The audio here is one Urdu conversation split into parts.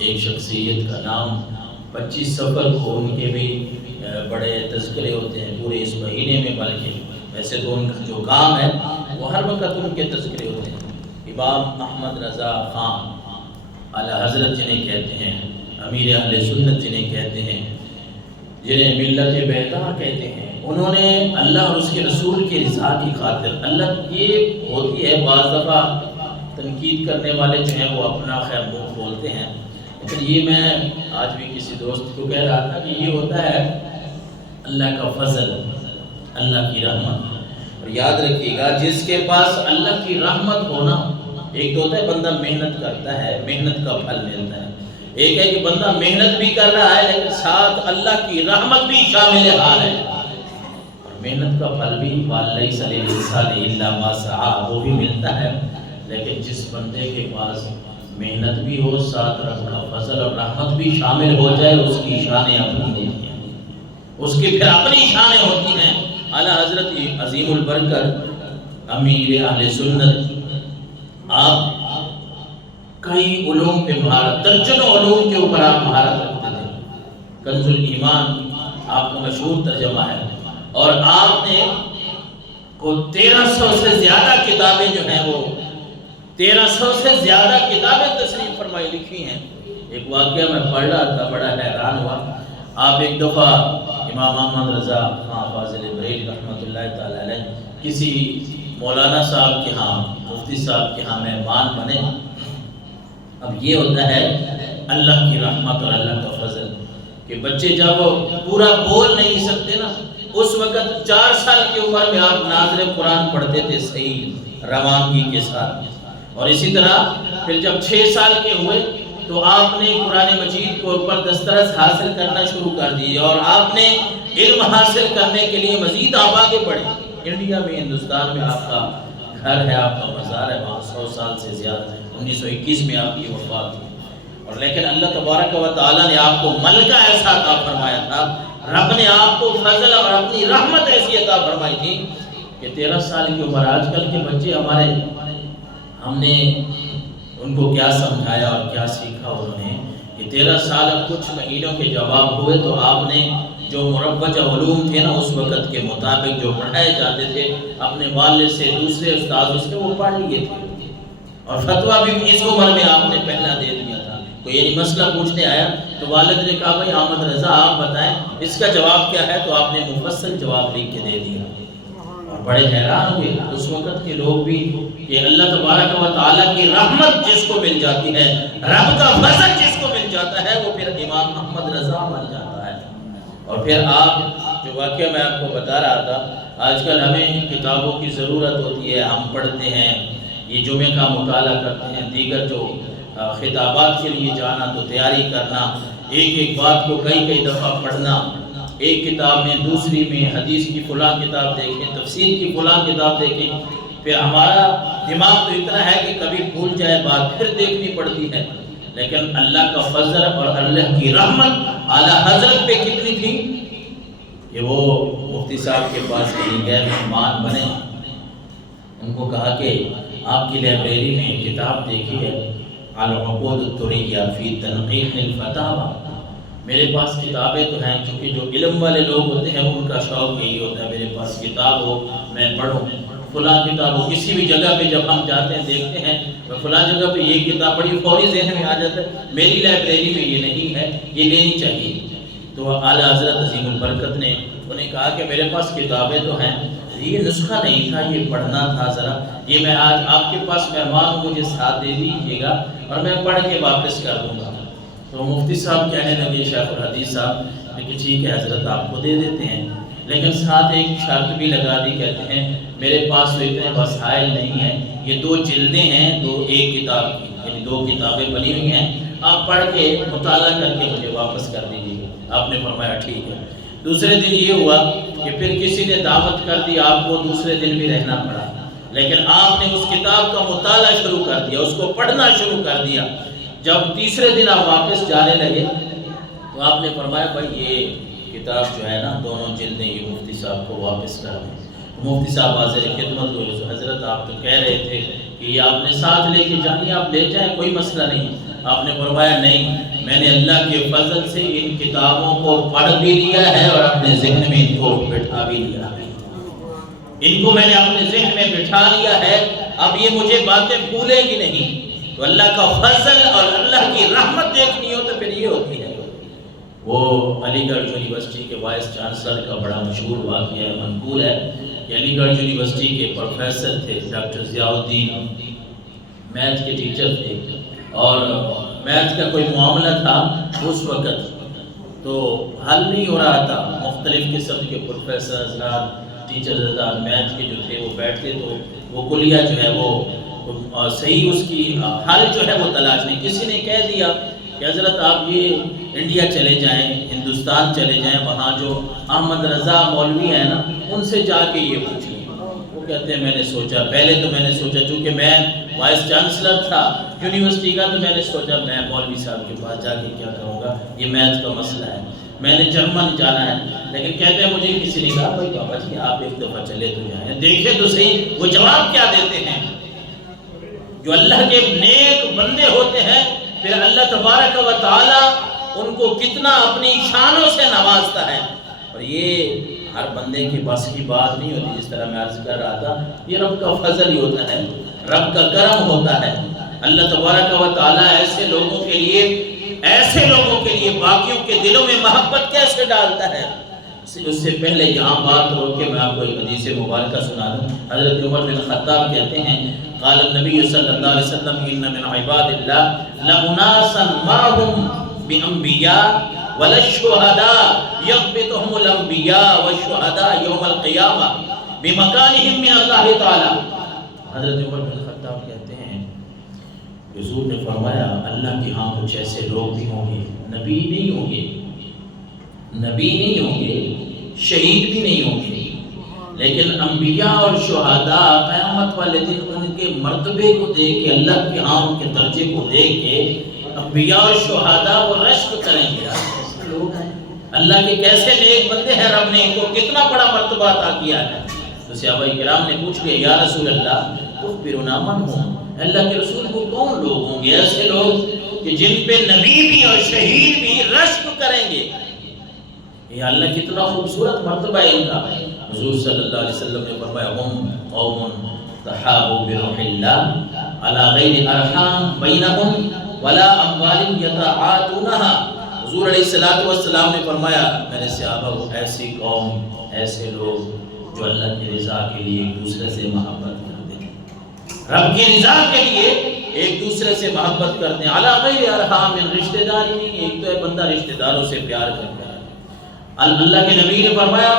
ایک شخصیت کا نام 25 سفر کو ان کے بھی بڑے تذکرے ہوتے ہیں پورے اس مہینے میں، بلکہ ویسے تو ان کا جو کام ہے وہ ہر وقت ان کے تذکرے ہوتے ہیں۔ امام احمد رضا خان اعلیٰ حضرت جنہیں کہتے ہیں، امیر اہل سنت جنہیں کہتے ہیں، جنہیں ملت بیدار کہتے ہیں، انہوں نے اللہ اور اس کے رسول کی رضا کی خاطر، اللہ یہ ہوتی ہے بعض دفعہ تنقید کرنے والے جو ہیں وہ اپنا خیر منہ بولتے ہیں، لیکن یہ میں آج بھی کسی دوست کو کہہ رہا تھا کہ یہ ہوتا ہے اللہ کا فضل، اللہ کی رحمت۔ اور یاد رکھیے گا جس کے پاس اللہ کی رحمت ہونا، ایک تو ہوتا ہے بندہ محنت کرتا ہے، محنت کا پھل ملتا ہے، ایک ہے کہ بندہ محنت بھی کر رہا ہے لیکن ساتھ اللہ کی رحمت بھی شامل حال ہے، اور محنت کا پھل بھی وَلَيْسَ لِلْإِنسَانِ إِلَّا مَا سَعَىٰ وہ بھی ملتا ہے۔ لیکن جس بندے کے پاس محنت بھی ہو، ساتھ رب کا فضل اور رحمت بھی شامل ہو جائے، اس کی شانیں اپنی ہوتی ہیں، اس کی پھر اپنی شانیں ہوتی ہیں۔ اعلیٰ حضرت عظیم البرکت امیر اہل سنت، آپ کئی علوم پہ مہارت، درجنوں علوم کے اوپر آپ مہارت رکھتے تھے۔ کنز الایمان آپ کا مشہور ترجمہ ہے، اور آپ نے کو 1300 سے زیادہ کتابیں جو ہیں وہ 1300 سے زیادہ کتابیں تصنیف فرمائی لکھی ہیں۔ ایک واقعہ میں پڑھ رہا تھا، بڑا حیران ہوا۔ آپ ایک دفعہ امام احمد رضا خان فاضل بریلوی رحمۃ اللہ تعالی علیہ کسی مولانا صاحب کے ہاں، مفتی صاحب کے ہاں مہمان بنے۔ اب یہ ہوتا ہے اللہ کی رحمت اور اللہ کا فضل کہ بچے جب وہ پورا بول نہیں سکتے نا، اس وقت 4 سال کی عمر میں آپ ناظر قرآن پڑھتے تھے صحیح روانگی کے ساتھ، اور اسی طرح پھر جب 6 سال کے ہوئے تو آپ نے قرآن مجید کو اوپر دسترس حاصل کرنا شروع کر دی، اور آپ نے علم حاصل کرنے کے لیے مزید آپ آگے بڑھے۔ انڈیا میں، ہندوستان میں آپ کا گھر ہے، آپ کا مزار ہے، وہاں 100 سال سے زیادہ ہے، 1921 میں آپ کی وفات ہوئی، اور لیکن اللہ تبارک و تعالیٰ نے آپ کو ملکہ ایسا عطا فرمایا تھا، رب نے آپ کو فضل اور اپنی رحمت ایسی عطا فرمائی تھی کہ 13 سال کی عمر، آج کل کے بچے ہمارے، ہم نے ان کو کیا سمجھایا اور کیا سیکھا انہوں نے کہ 13 سال کچھ مہینوں کے جواب ہوئے تو آپ نے جو مروجہ علوم تھے نا اس وقت کے مطابق جو پڑھائے جاتے تھے اپنے والد سے، دوسرے استاد اس کے وہ پڑھ لیے تھے، اور فتویٰ بھی اس عمر میں آپ نے پہلا دے دیا تھا۔ کوئی یعنی مسئلہ پوچھنے آیا تو والد نے کہا بھائی احمد رضا آپ بتائیں اس کا جواب کیا ہے، تو آپ نے مفصل جواب لکھ کے دے دیا، اور بڑے حیران ہوئے اس وقت کے لوگ بھی کہ اللہ تبارک و تعالیٰ کی رحمت جس کو مل جاتی ہے، رب کا فضل جس کو مل جاتا ہے، وہ پھر امام احمد رضا بن جاتا ہے۔ اور پھر آپ جو واقعہ میں آپ کو بتا رہا تھا، آج کل ہمیں کتابوں کی ضرورت ہوتی ہے، ہم پڑھتے ہیں، یہ جمعہ کا مطالعہ کرتے ہیں، دیگر جو خطابات کے لیے جانا تو تیاری کرنا، ایک ایک بات کو کئی دفعہ پڑھنا، ایک کتاب میں دوسری میں، حدیث کی فلاں کتاب دیکھیں، تفسیر کی فلاں کتاب دیکھیں، پھر ہمارا دماغ تو اتنا ہے کہ کبھی بھول جائے بات پھر دیکھنی پڑتی ہے، لیکن اللہ کا فضل اور اللہ کی رحمت اعلیٰ حضرت پہ کتنی تھی کہ وہ مفتی صاحب کے پاس کہیں گئے، مہمان بنے، ان کو کہا کہ آپ کی لائبریری میں کتاب دیکھی ہے العقود الدریہ فی تنقیح الفتاوی، میرے پاس کتابیں تو ہیں، چونکہ جو علم والے لوگ ہوتے ہیں ان کا شوق یہی ہوتا ہے میرے پاس کتاب ہو میں پڑھوں، فلاں کتاب ہو، کسی بھی جگہ پہ جب ہم جاتے ہیں دیکھتے ہیں فلاں جگہ پہ یہ کتاب پڑھی، فوری ذہن میں آ جاتا ہے میری لائبریری میں یہ نہیں ہے، یہ لینی چاہیے۔ تو اعلیٰ حضرت عظیم البرکت نے انہیں کہا کہ میرے پاس کتابیں تو ہیں، یہ نسخہ نہیں تھا، یہ پڑھنا تھا ذرا، یہ میں آج آپ کے پاس مہمان ہوں، مجھے ساتھ دے دیجیے گا اور میں پڑھ کے واپس کر دوں گا۔ تو مفتی صاحب کہنے لگے، شیخ الحدیث صاحب کہ ٹھیک ہے حضرت آپ کو دے دیتے ہیں، لیکن ساتھ ایک شرط بھی لگا دی، کہتے ہیں میرے پاس تو اتنے وسائل نہیں ہیں، یہ 2 جلدیں ہیں، ایک کتاب کی، یعنی 2 کتابیں بنی ہوئی ہیں، آپ پڑھ کے مطالعہ کر کے مجھے واپس کر دیجیے گا۔ آپ نے فرمایا ٹھیک ہے۔ دوسرے دن یہ ہوا کہ پھر کسی نے دعوت کر دی، آپ کو دوسرے دن بھی رہنا پڑا، لیکن آپ نے اس کتاب کا مطالعہ شروع کر دیا، اس کو پڑھنا شروع کر دیا۔ جب تیسرے دن آپ واپس جانے لگے تو آپ نے فرمایا بھائی یہ کتاب جو ہے نا 2 جلدیں یہ مفتی صاحب کو واپس کر دیں۔ مفتی صاحب حاضر خدمت ہوئے، حضرت آپ تو کہہ رہے تھے کہ یہ آپ نے ساتھ لے کے جانی، آپ لے جائیں، کوئی مسئلہ نہیں، آپ نے فرمایا نہیں، میں نے اللہ کے فضل سے ان کتابوں کو پڑھ بھی لیا ہے اور اپنے ذہن میں ان کو بٹھا بھی لیا ہے، ان کو میں نے اپنے ذہن میں بٹھا لیا ہے، اب یہ مجھے باتیں بھولے گی نہیں۔ تو اللہ کا فضل اور اللہ کی رحمت دیکھنی ہو تو پھر یہ ہوتی ہے۔ وہ علی گڑھ یونیورسٹی کے وائس چانسلر کا بڑا مشہور واقعہ منقول ہے کہ علی گڑھ یونیورسٹی کے پروفیسر تھے ڈاکٹر ضیاء الدین، میتھ کے ٹیچر تھے، اور میتھ کا کوئی معاملہ تھا اس وقت تو حل نہیں ہو رہا تھا، مختلف قسم کے پروفیسر حضرات، ٹیچر حضرات میتھ کے جو تھے وہ بیٹھتے تو وہ کلیہ جو ہے وہ صحیح اس کی حل جو ہے وہ تلاش نہیں۔ کسی نے کہہ دیا کہ حضرت آپ یہ انڈیا چلے جائیں، ہندوستان چلے جائیں، وہاں جو احمد رضا مولوی ہیں نا ان سے جا کے یہ پوچھ لیں۔ وہ کہتے ہیں میں نے سوچا، پہلے تو میں نے سوچا چونکہ میں وائس چانسلر تھا یونیورسٹی کا، تو میں نے سوچا میں مولوی صاحب کے پاس جا کے کیا کروں گا، یہ میتھ کا مسئلہ ہے، میں نے جرمن جانا ہے۔ لیکن کہتے ہیں مجھے کسی نے کہا بھائی بابا جی آپ ایک دفعہ چلے تو جائیں، دیکھیں تو صحیح وہ جواب کیا دیتے ہیں۔ جو اللہ کے نیک بندے ہوتے ہیں پھر اللہ تبارک و تعالی ان کو کتنا اپنی شانوں سے نوازتا ہے، اور یہ ہر بندے کے بس کی بات نہیں ہوتی۔ جس طرح میں عرض کر رہا تھا یہ رب کا فضل ہی ہوتا ہے، رب کا کرم ہوتا ہے۔ اللہ تبارک و تعالی ایسے لوگوں کے لیے باقیوں کے دلوں میں محبت کیسے ڈالتا ہے۔ اس سے پہلے یہاں بات روک کے میں آپ کو ایک حدیث مبارکہ سنا دوں۔ حضرت عمر بن خطاب کہتے ہیں قال النبی صلی اللہ علیہ وسلم ان من عباد اللہ لاناسا معهم بانبیاء وللشهداء یغبطهم الانبیاء والشهداء یوم القیامہ بمکانہم من اللہ تعالی۔ حضرت عمر بن خطاب کہتے ہیں حضور نے فرمایا اللہ کے ہاں کچھ ایسے لوگ بھی ہوں گے، نبی نہیں ہوں گے، شہید بھی نہیں ہوں گے، لیکن انبیاء اور شہداء قیامت والے دن ان کے مرتبے کو دیکھ کے، اللہ کے ہاں ان کے درجے کو دیکھ کے انبیاء اور شہداء وہ رشک کریں گے، لوگ ہیں اللہ کے کیسے نیک بندے ہیں، رب نے ان کو کتنا بڑا مرتبہ عطا کیا ہے۔ تو صحابہ کرام نے پوچھ لیا یا رسول اللہ تخبرنا من ہوں، اللہ کے رسول کو کون لوگ ہوں گے ایسے لوگ کہ جن پہ نبی بھی اور شہید بھی رشک کریں گے۔ یہ اللہ کتنا خوبصورت مرتبہ ہے ان کا۔ حضور صلی اللہ علیہ وسلم نے فرمایا ہم قوم تحابوا بروح اللہ علی غیر ارحام بینہم ولا اموال یتعاطونها۔ حضور علیہ السلام نے فرمایا میرے صحابہ وہ ایسی قوم، ایسے لوگ جو اللہ کی رضا کے لیے ایک دوسرے سے محبت کرتے ہیں، رب کی رضا کے لیے ایک دوسرے سے محبت کرتے ہیں۔ علی غیر ارحام، رشتہ داری نہیں، ایک تو ہے بندہ رشتہ داروں سے پیار کرتا ہے۔ اللہ کے نبی نے فرمایا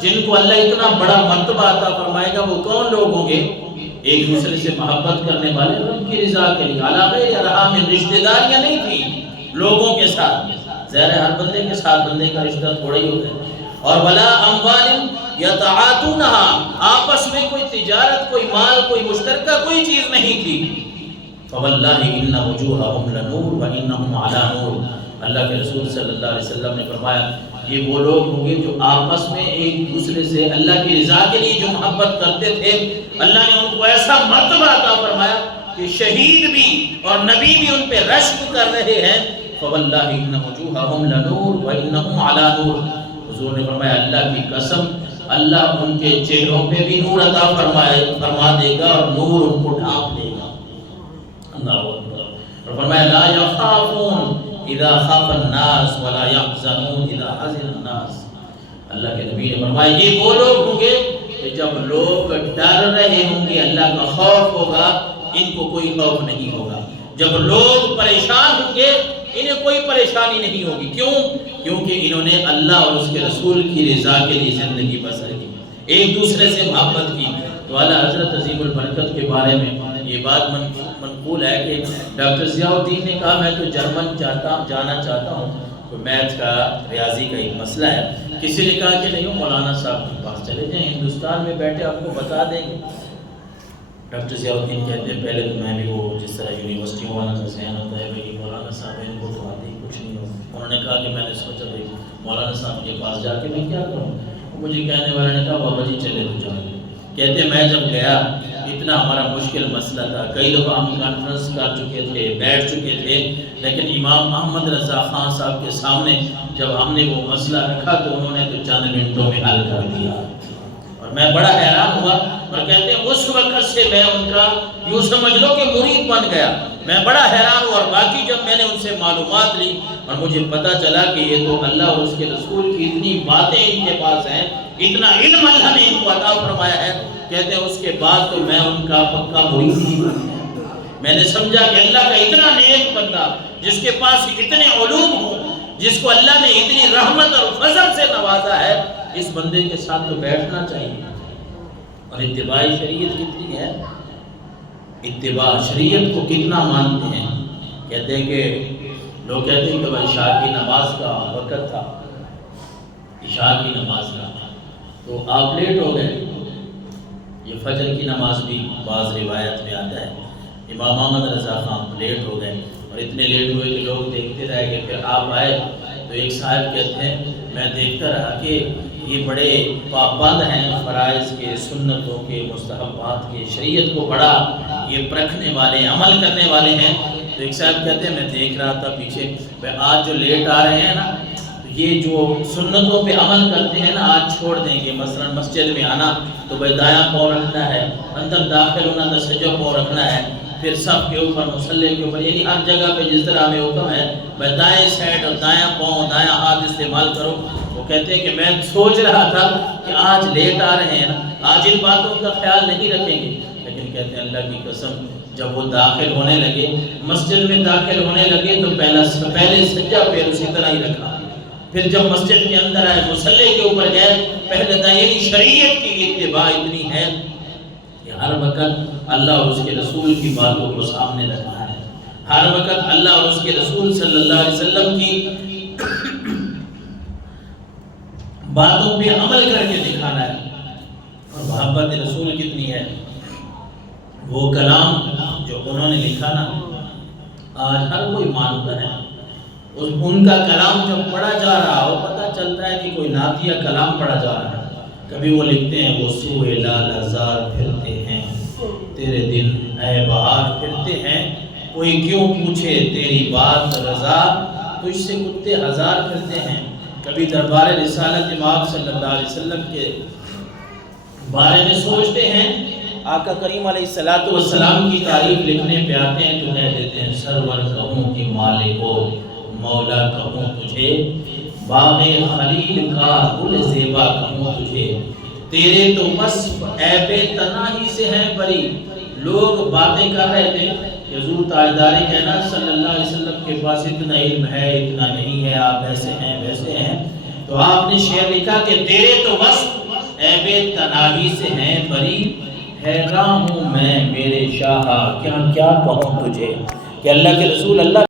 جن کو اللہ اتنا بڑا مرتبہ عطا فرمائے گا وہ کون لوگ ہوں گے؟ ایک دوسرے سے محبت کرنے والے، رب کی رضا کے لیے۔ علی غیر ارحام، رشتہ داریاں نہیں تھیں لوگوں کے ساتھ، ظاہر ہے ہر بندے کے ساتھ بندے کا رشتہ تھوڑا ہی ہوتا ہے۔ اور ولا اموال یتعاطونها، آپس میں کوئی تجارت، کوئی مال، کوئی مشترکہ کوئی چیز نہیں تھی۔ فواللہ ان وجوہہم لنور وانہم علی نور۔ اللہ کے رسول صلی اللہ علیہ وسلم نے فرمایا یہ وہ لوگ ہوں گے جو آپس میں ایک دوسرے سے اللہ کی رضا کے لیے جو محبت کرتے تھے، اللہ نے ان کو ایسا مرتبہ عطا فرمایا کہ شہید بھی اور نبی بھی ان پہ رشک کر رہے ہیں۔ فواللہ ان وجوہہم لنور وانہم علی نور۔ حضور نے فرمایا اللہ کی قسم اللہ ان کے چہروں پہ بھی نور عطا فرما دے گا اور نور ان کو ڈھانپ لے گا۔ اللہ اکبر۔ اور فرمایا لا یخافون اذا خاف الناس ولا يحزنون اذا حزن الناس۔ اللہ کے نبی نے فرمایا یہ وہ لوگ ہوں گے کہ جب لوگ ڈر رہے ہوں گے، اللہ کا خوف ہوگا، ان کو کوئی خوف نہیں ہوگا۔ جب لوگ پریشان ہوں گے انہیں کوئی پریشانی نہیں ہوگی۔ کیوں؟ کیونکہ انہوں نے اللہ اور اس کے رسول کی رضا کے لیے زندگی بسر کی، ایک دوسرے سے محبت کی۔ تو اعلیٰ حضرت عظیم البرکت کے بارے میں یہ بات منقول ہے کہ ڈاکٹر ضیاء الدین نے کہا میں تو جرمن جانا چاہتا ہوں، تو میتھ کا ریاضی کا ایک مسئلہ ہے۔ کسی نے کہا کہ نہیں مولانا صاحب کے پاس چلے جائیں، ہندوستان میں بیٹھے آپ کو بتا دیں گے۔ ڈاکٹر ضیاء الدین کہتے ہیں پہلے تو میں بھی وہ جس طرح یونیورسٹیوں والا کا ذہن ہوتا ہے بھائی مولانا صاحب ان کو تو آتے ہی کچھ نہیں ہو۔ انہوں نے کہا کہ میں نے سوچا بھائی مولانا صاحب کے پاس جا کے میں کیا کروں؟ مجھے کہنے والے نے کہا بابا جی چلے تو جاؤ۔ کہتے ہیں میں جب گیا اتنا ہمارا مشکل مسئلہ تھا، کئی دفعہ ہم کانفرنس کر چکے تھے، بیٹھ چکے تھے، لیکن امام احمد رضا خان صاحب کے سامنے جب ہم نے وہ مسئلہ رکھا تو انہوں نے تو چند منٹوں میں حل کر دیا، اور میں بڑا حیران ہوا۔ اور کہتے ہیں اس وقت سے میں ان کا یوں سمجھ لو کہ مرید بن گیا، میں بڑا حیران ہوا۔ اور باقی جب میں نے ان سے معلومات لی اور مجھے پتا چلا کہ یہ تو اللہ اور اس کے رسول کی اتنی باتیں ان کے پاس ہیں، اتنا علم اللہ نے ان کو عطا فرمایا ہے، کہتے ہیں اس کے بعد تو میں ان کا پکا مرید ہی بن گیا۔ میں نے سمجھا کہ اللہ کا اتنا نیک بندہ جس کے پاس اتنے علوم ہوں، جس کو اللہ نے اتنی رحمت اور فضل سے نوازا ہے، اس بندے کے ساتھ تو بیٹھنا چاہیے۔ اور اتباع شریعت کتنی ہے، اتباع شریعت کو کتنا مانتے ہیں۔ کہتے ہیں کہ لوگ کہتے ہیں کہ عشاء کی نماز کا وقت تھا، عشاء کی نماز کا، تو آپ لیٹ ہو گئے۔ یہ فجر کی نماز بھی بعض روایت میں آتا ہے، امام احمد رضا خان لیٹ ہو گئے اور اتنے لیٹ ہوئے کہ لوگ دیکھتے رہ گئے۔ پھر آپ آئے تو ایک صاحب کہتے ہیں میں دیکھتا رہا کہ یہ بڑے پابند ہیں فرائض کے، سنتوں کے، مستحبات کے، شریعت کو بڑا یہ پرکھنے والے، عمل کرنے والے ہیں۔ تو ایک صاحب کہتے ہیں میں دیکھ رہا تھا پیچھے، آج جو لیٹ آ رہے ہیں نا، یہ جو سنتوں پہ عمل کرتے ہیں نا، آج چھوڑ دیں گے۔ مثلا مسجد میں آنا تو بھائی دایاں پاؤں رکھنا ہے، اندر داخل ہونا تو سجا پاؤں رکھنا ہے، پھر سب کے اوپر، مصلی کے اوپر، یعنی ہر جگہ پہ جس طرح ہمیں حکم ہے بھائی دائیں سائڈ اور دایاں پاؤں، دایاں ہاتھ استعمال کرو۔ وہ کہتے ہیں کہ میں سوچ رہا تھا کہ آج لیٹ آ رہے ہیں نا، آج ان باتوں کا خیال نہیں رکھیں گے، لیکن کہتے ہیں اللہ کی قسم جب وہ داخل ہونے لگے، مسجد میں داخل ہونے لگے تو پہلے سجا پیر اسی طرح ہی رکھا، پھر جب مسجد کے اندر آئے، مصلی کے اوپر گئے، پہلے یعنی شریعت کی اتباع اتنی ہے کہ ہر وقت اللہ اور اس کے رسول کی باتوں کو سامنے رکھنا ہے، ہر وقت اللہ اور اس کے رسول صلی اللہ علیہ وسلم کی باتوں پہ عمل کر کے دکھانا ہے۔ اور محبت رسول کتنی ہے، وہ کلام جو انہوں نے لکھا نا، آج ہر کوئی مانتا ہے، ان کا کلام جب پڑھا جا رہا ہو پتہ چلتا ہے کہ کوئی نعتیہ کلام پڑھا جا رہا ہے۔ کبھی وہ لکھتے ہیں وہ سوئے لال ہزار پھرتے ہیں، تیرے دن اے بہار پھرتے ہیں، کوئی کیوں پوچھے تیری بات رضا، تجھ سے کتے ہزار پھرتے ہیں۔ کبھی دربار رسالت امام صلی اللہ علیہ وسلم کے بارے میں سوچتے ہیں، آقا کریم علیہ السلام کی تعریف لکھنے پہ آتے ہیں تو کہہ دیتے ہیں سرور کہوں کہ مالک و مولا کہوں تجھے، باغ خلیل کا گل زیبا کہوں تجھے، تیرے تو وصف عیب تناہی سے ہیں بری۔ لوگ باتیں کر رہے تھے کہ حضور تاجدار کائنات صلی اللہ علیہ وسلم کے پاس اتنا علم ہے، اتنا نہیں ہے، آپ ایسے ہیں ویسے ہیں، تو آپ نے شعر لکھا کہ تیرے تو وصف عیب تناہی سے ہیں بری، حیران ہوں میں میرے شاہ کیا کیا کہوں تجھے۔ کہ اللہ کے رسول اللہ